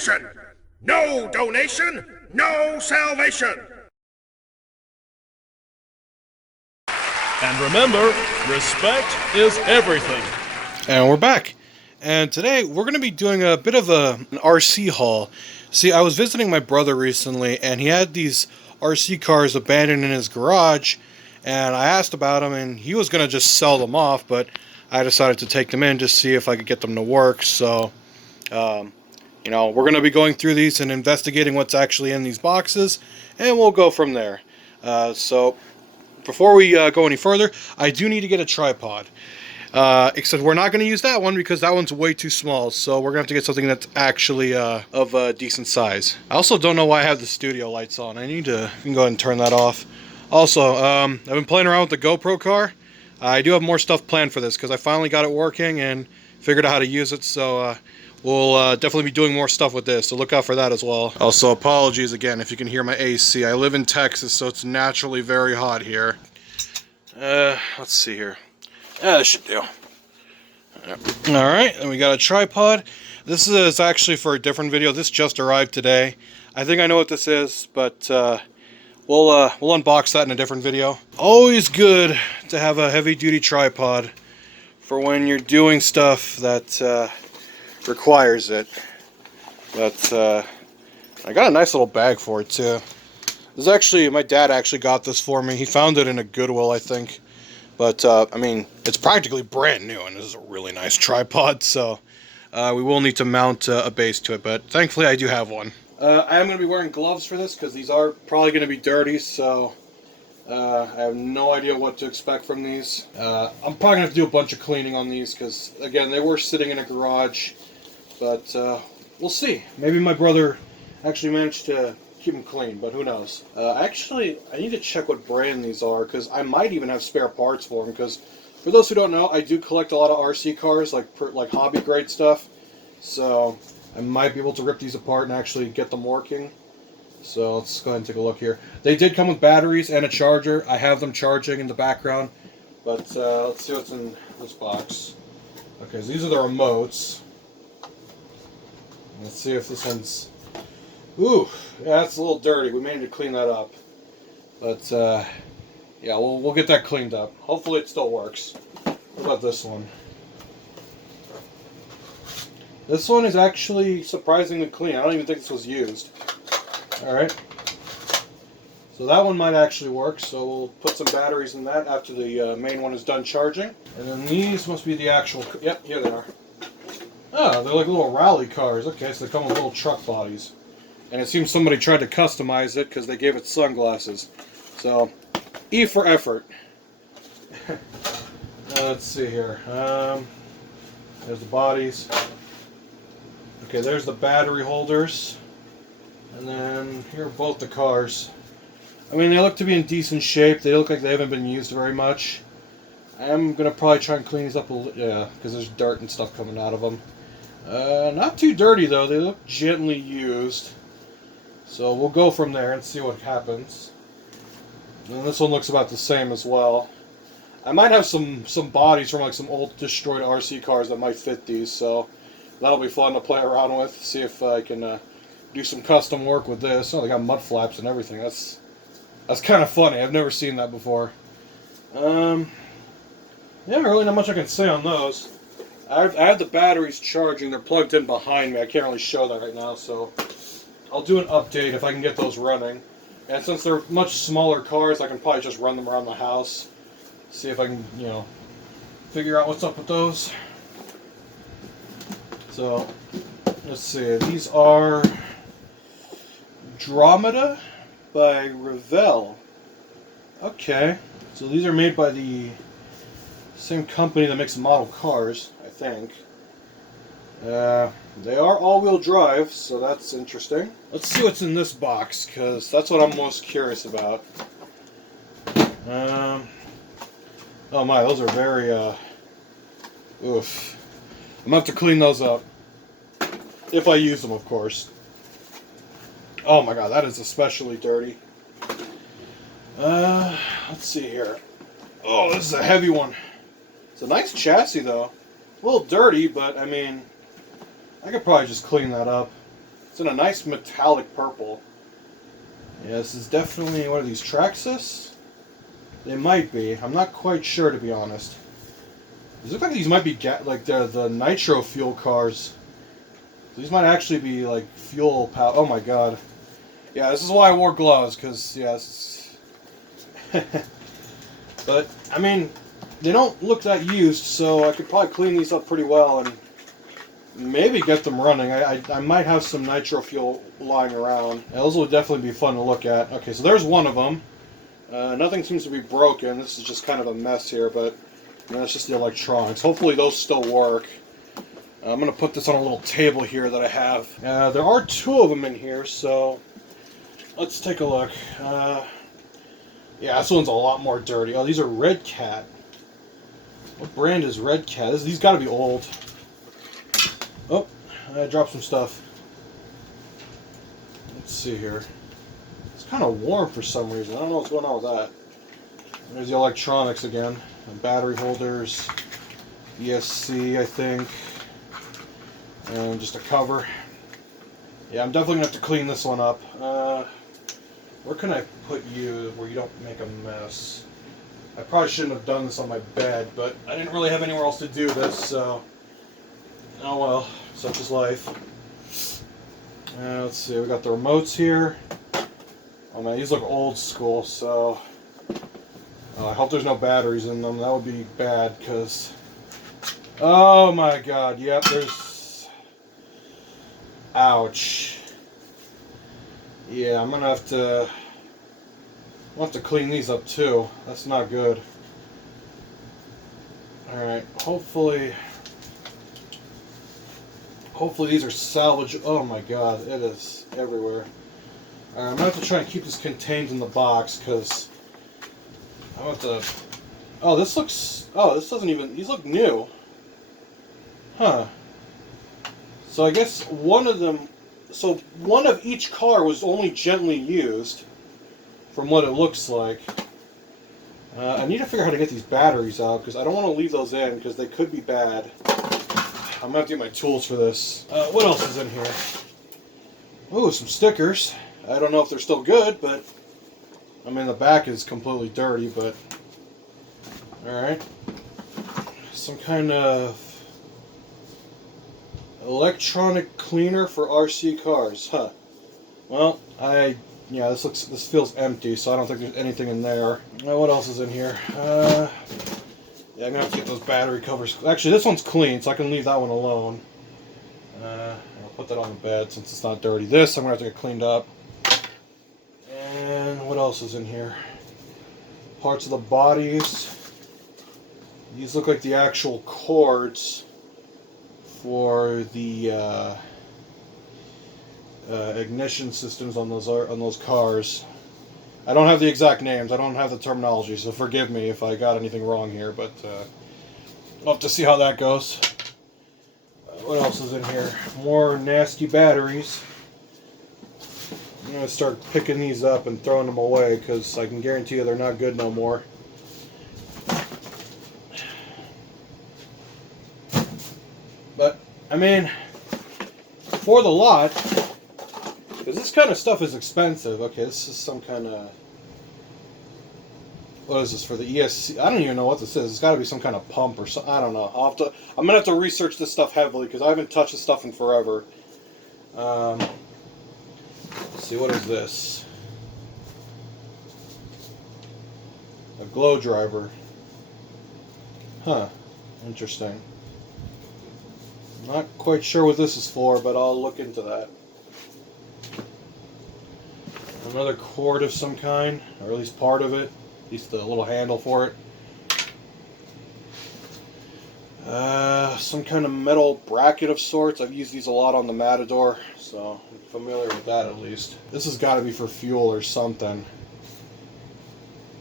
nation! No donation, no salvation! And remember, respect is everything. And we're back. And today we're going to be doing a bit of an RC haul. See, I was visiting my brother recently, and he had these RC cars abandoned in his garage, and I asked about them, and he was going to just sell them off, but I decided to take them in to see if I could get them to work. So, you know, we're going to be going through these and investigating what's actually in these boxes, and we'll go from there. So, before we go any further, I do need to get a tripod. Except we're not going to use that one because that one's way too small, so we're going to have to get something that's actually of a decent size. I also don't know why I have the studio lights on. I need to go ahead and turn that off. Also, I've been playing around with the GoPro car. I do have more stuff planned for this because I finally got it working and figured out how to use it, so we'll definitely be doing more stuff with this, so look out for that as well. Also, apologies again if you can hear my AC. I live in Texas, so it's naturally very hot here. Let's see here. Yeah, that should do. Alright, and we got a tripod. This is actually for a different video. This just arrived today. I think I know what this is, but we'll unbox that in a different video. Always good to have a heavy-duty tripod for when you're doing stuff that requires it. But I got a nice little bag for it too. This is actually, my dad actually got this for me. He found it in a Goodwill, I think. But, I mean, it's practically brand new, and this is a really nice tripod, so we will need to mount a base to it, but thankfully I do have one. I am going to be wearing gloves for this, because these are probably going to be dirty, so I have no idea what to expect from these. I'm probably going to have to do a bunch of cleaning on these, because, again, they were sitting in a garage, but we'll see. Maybe my brother actually managed to keep them clean, but who knows. Actually, I need to check what brand these are, because I might even have spare parts for them, because for those who don't know, I do collect a lot of RC cars, like hobby grade stuff, so I might be able to rip these apart and actually get them working. So let's go ahead and take a look here. They did come with batteries and a charger. I have them charging in the background, but let's see what's in this box. Okay, so these are the remotes. Let's see if this one's... Ooh, yeah, that's a little dirty. We may need to clean that up. But, yeah, we'll get that cleaned up. Hopefully it still works. What about this one? This one is actually surprisingly clean. I don't even think this was used. Alright. So that one might actually work, so we'll put some batteries in that after the main one is done charging. And then these must be the actual... Yep, here they are. Oh, they're like little rally cars. Okay, so they come with little truck bodies. And it seems somebody tried to customize it because they gave it sunglasses. So, E for effort. Let's see here. There's the bodies. Okay, there's the battery holders. And then here are both the cars. I mean, they look to be in decent shape. They look like they haven't been used very much. I am going to probably try and clean these up a little, yeah, because there's dirt and stuff coming out of them. Not too dirty, though. They look gently used. So we'll go from there and see what happens. And this one looks about the same as well. I might have some bodies from like some old destroyed RC cars that might fit these, so that'll be fun to play around with. See if I can do some custom work with this. Oh, they got mud flaps and everything. That's kind of funny. I've never seen that before. Yeah, really not much I can say on those. I have the batteries charging. They're plugged in behind me. I can't really show that right now, so I'll do an update if I can get those running. And since they're much smaller cars, I can probably just run them around the house. See if I can, you know, figure out what's up with those. So, let's see. These are Dromeda by Revell. Okay. So these are made by the same company that makes model cars, I think. They are all-wheel drive, so that's interesting. Let's see what's in this box, because that's what I'm most curious about. Oh my, those are very, oof. I'm gonna have to clean those up. If I use them, of course. Oh my god, that is especially dirty. Let's see here. Oh, this is a heavy one. It's a nice chassis, though. A little dirty, but, I mean, I could probably just clean that up. It's in a nice metallic purple. Yeah, this is definitely one of these Traxxas. They might be. I'm not quite sure, to be honest. These look like these might be like the nitro fuel cars. These might actually be like fuel power. Oh my god. Yeah, this is why I wore gloves, because, yeah, this is... But, I mean, they don't look that used, so I could probably clean these up pretty well and maybe get them running. I might have some nitro fuel lying around. Yeah, those will definitely be fun to look at. Okay, so there's one of them. Nothing seems to be broken. This is just kind of a mess here, but that's just the electronics. Hopefully those still work. I'm going to put this on a little table here that I have. There are two of them in here, so let's take a look. Yeah, this one's a lot more dirty. Oh, these are Red Cat. What brand is Red Cat? These got to be old. Oh, I dropped some stuff. Let's see here. It's kind of warm for some reason. I don't know what's going on with that. There's the electronics again. The battery holders. ESC, I think. And just a cover. Yeah, I'm definitely going to have to clean this one up. Where can I put you where you don't make a mess? I probably shouldn't have done this on my bed, but I didn't really have anywhere else to do this, so... Oh well, such is life. Let's see, we got the remotes here. Oh man, these look old school, so... I hope there's no batteries in them. That would be bad, because... Oh my god, yep, there's... Ouch. Yeah, I'm gonna have to... I'll have to clean these up too. That's not good. Alright, hopefully these are salvage. Oh my god, it is everywhere. Alright, I'm gonna have to try and keep this contained in the box, because I'm gonna have to... Oh, this looks... Oh, this doesn't even... These look new. Huh. So I guess one of them... So one of each car was only gently used, from what it looks like. I need to figure out how to get these batteries out, because I don't want to leave those in, because they could be bad. I'm going to have to get my tools for this. What else is in here? Ooh, some stickers. I don't know if they're still good, but... I mean, the back is completely dirty, but... Alright. Some kind of... electronic cleaner for RC cars, huh? Well, yeah, this feels empty, so I don't think there's anything in there. What else is in here? Yeah, I'm gonna have to get those battery covers. Actually, this one's clean, so I can leave that one alone. I'll put that on the bed since it's not dirty. This I'm gonna have to get cleaned up. And what else is in here? Parts of the bodies. These look like the actual cords for the ignition systems on those cars. I don't have the exact names. I don't have the terminology, so forgive me if I got anything wrong here. But we'll have to see how that goes. What else is in here? More nasty batteries. I'm gonna start picking these up and throwing them away, because I can guarantee you they're not good no more. But, I mean, for the lot, because this kind of stuff is expensive. Okay, this is some kind of... What is this, for the ESC? I don't even know what this is. It's got to be some kind of pump or something. I don't know. I'm going to have to research this stuff heavily, because I haven't touched this stuff in forever. Let's see, what is this? A glow driver. Huh. Interesting. Not quite sure what this is for, but I'll look into that. Another cord of some kind, or at least part of it. At least the little handle for it. Some kind of metal bracket of sorts. I've used these a lot on the Matador, so I'm familiar with that at least. This has got to be for fuel or something.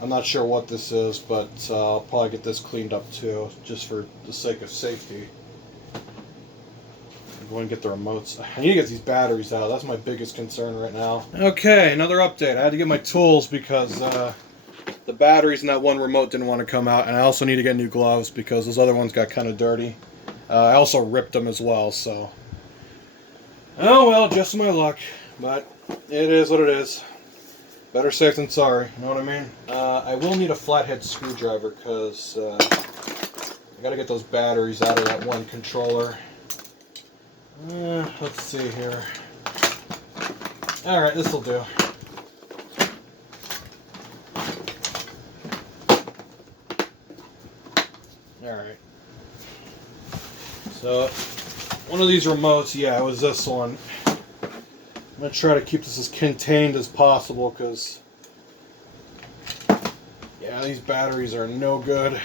I'm not sure what this is, but I'll probably get this cleaned up too, just for the sake of safety. I'm going to get the remotes. I need to get these batteries out. That's my biggest concern right now. Okay, another update. I had to get my tools because the batteries in that one remote didn't want to come out, and I also need to get new gloves because those other ones got kind of dirty. I also ripped them as well, so... Oh well, just my luck. But it is what it is. Better safe than sorry, you know what I mean? I will need a flathead screwdriver because I gotta get those batteries out of that one controller. Let's see here. Alright, this'll do. Alright. So, one of these remotes, yeah, it was this one. I'm going to try to keep this as contained as possible because, yeah, these batteries are no good.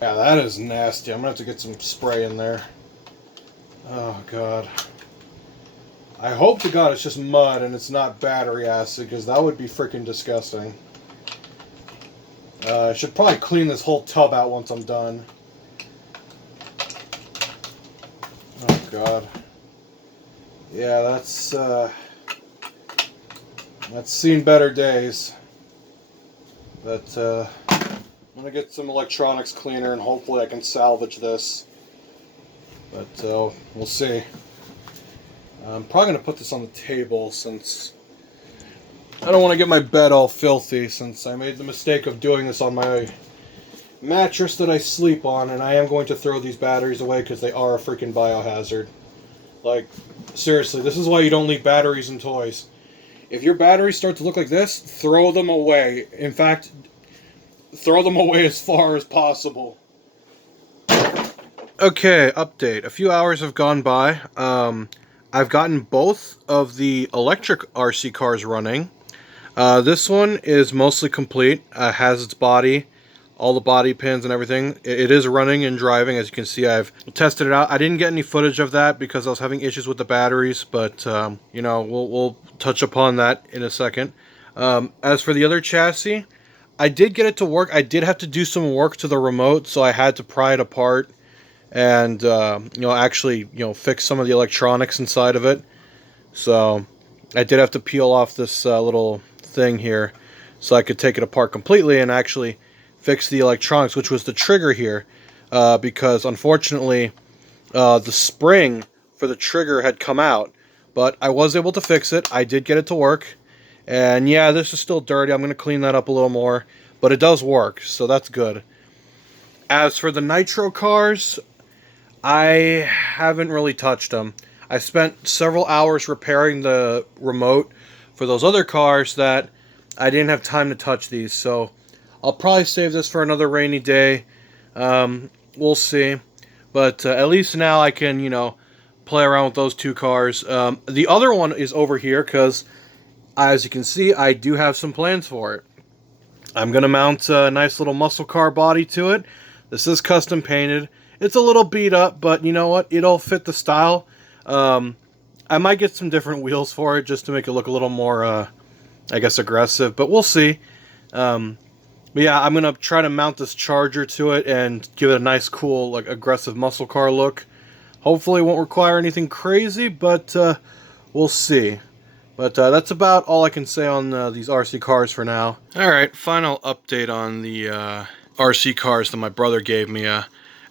Yeah, that is nasty. I'm going to have to get some spray in there. Oh, God. I hope to God it's just mud and it's not battery acid because that would be freaking disgusting. I should probably clean this whole tub out once I'm done. Oh God. Yeah, that's seen better days. But I'm gonna get some electronics cleaner and hopefully I can salvage this. But we'll see. I'm probably gonna put this on the table since I don't want to get my bed all filthy since I made the mistake of doing this on my mattress that I sleep on, and I am going to throw these batteries away because they are a freaking biohazard. Like, seriously, this is why you don't leave batteries in toys. If your batteries start to look like this, throw them away. In fact, throw them away as far as possible. Okay, update. A few hours have gone by. I've gotten both of the electric RC cars running. This one is mostly complete, has its body, all the body pins and everything. It is running and driving, as you can see. I've tested it out. I didn't get any footage of that because I was having issues with the batteries, but, you know, we'll touch upon that in a second. As for the other chassis, I did get it to work. I did have to do some work to the remote, so I had to pry it apart and, you know, actually, you know, fix some of the electronics inside of it. So I did have to peel off this little thing here so I could take it apart completely and actually fix the electronics, which was the trigger here, because unfortunately the spring for the trigger had come out, but I was able to fix it. I did get it to work, and yeah, this is still dirty. I'm going to clean that up a little more, but it does work, so that's good. As for the nitro cars, I haven't really touched them. I spent several hours repairing the remote for those other cars that I didn't have time to touch these, so I'll probably save this for another rainy day. We'll see. But at least now I can, you know, play around with those two cars. The other one is over here because, as you can see, I do have some plans for it. I'm going to mount a nice little muscle car body to it. This is custom painted. It's a little beat up, but you know what? It'll fit the style. I might get some different wheels for it just to make it look a little more, I guess, aggressive, but we'll see. But yeah, I'm going to try to mount this Charger to it and give it a nice, cool, like, aggressive muscle car look. Hopefully it won't require anything crazy, but we'll see. But that's about all I can say on these RC cars for now. Alright, final update on the RC cars that my brother gave me.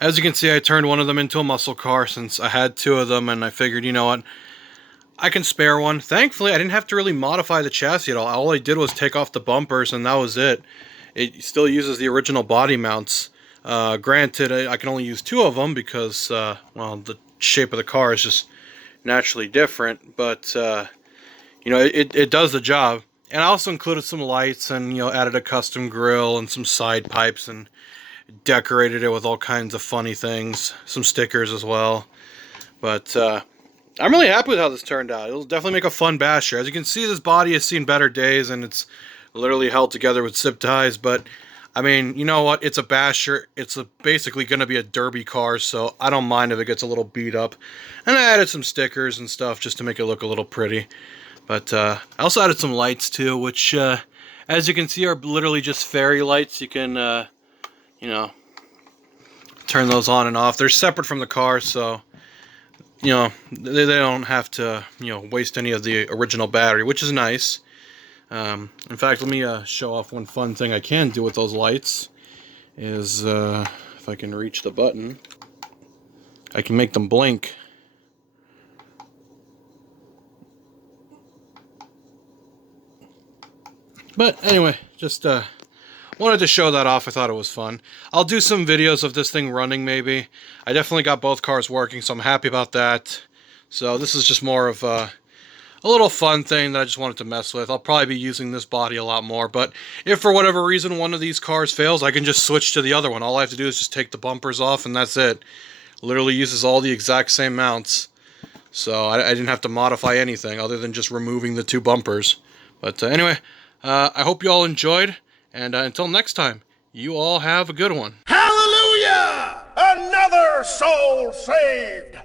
As you can see, I turned one of them into a muscle car since I had two of them, and I figured, you know what, I can spare one. Thankfully, I didn't have to really modify the chassis at all. All I did was take off the bumpers, and that was it. It still uses the original body mounts. Granted, I can only use two of them because, well, the shape of the car is just naturally different. But, you know, it does the job. And I also included some lights and, you know, added a custom grill and some side pipes and decorated it with all kinds of funny things. Some stickers as well. But, I'm really happy with how this turned out. It'll definitely make a fun basher. As you can see, this body has seen better days, and it's literally held together with zip ties, but I mean, you know what? It's a basher. It's basically going to be a derby car, so I don't mind if it gets a little beat up. And I added some stickers and stuff just to make it look a little pretty. But I also added some lights too, which, as you can see, are literally just fairy lights. You can, you know, turn those on and off. They're separate from the car, so, you know, they don't have to, you know, waste any of the original battery, which is nice. In fact, let me show off one fun thing I can do with those lights. Is if I can reach the button. I can make them blink. But anyway, just wanted to show that off. I thought it was fun. I'll do some videos of this thing running, maybe. I definitely got both cars working, so I'm happy about that. So this is just more of a little fun thing that I just wanted to mess with. I'll probably be using this body a lot more, but if for whatever reason one of these cars fails, I can just switch to the other one. All I have to do is just take the bumpers off, and that's it. Literally uses all the exact same mounts. So I didn't have to modify anything other than just removing the two bumpers. But anyway, I hope you all enjoyed, and until next time, you all have a good one. Hallelujah! Another soul saved!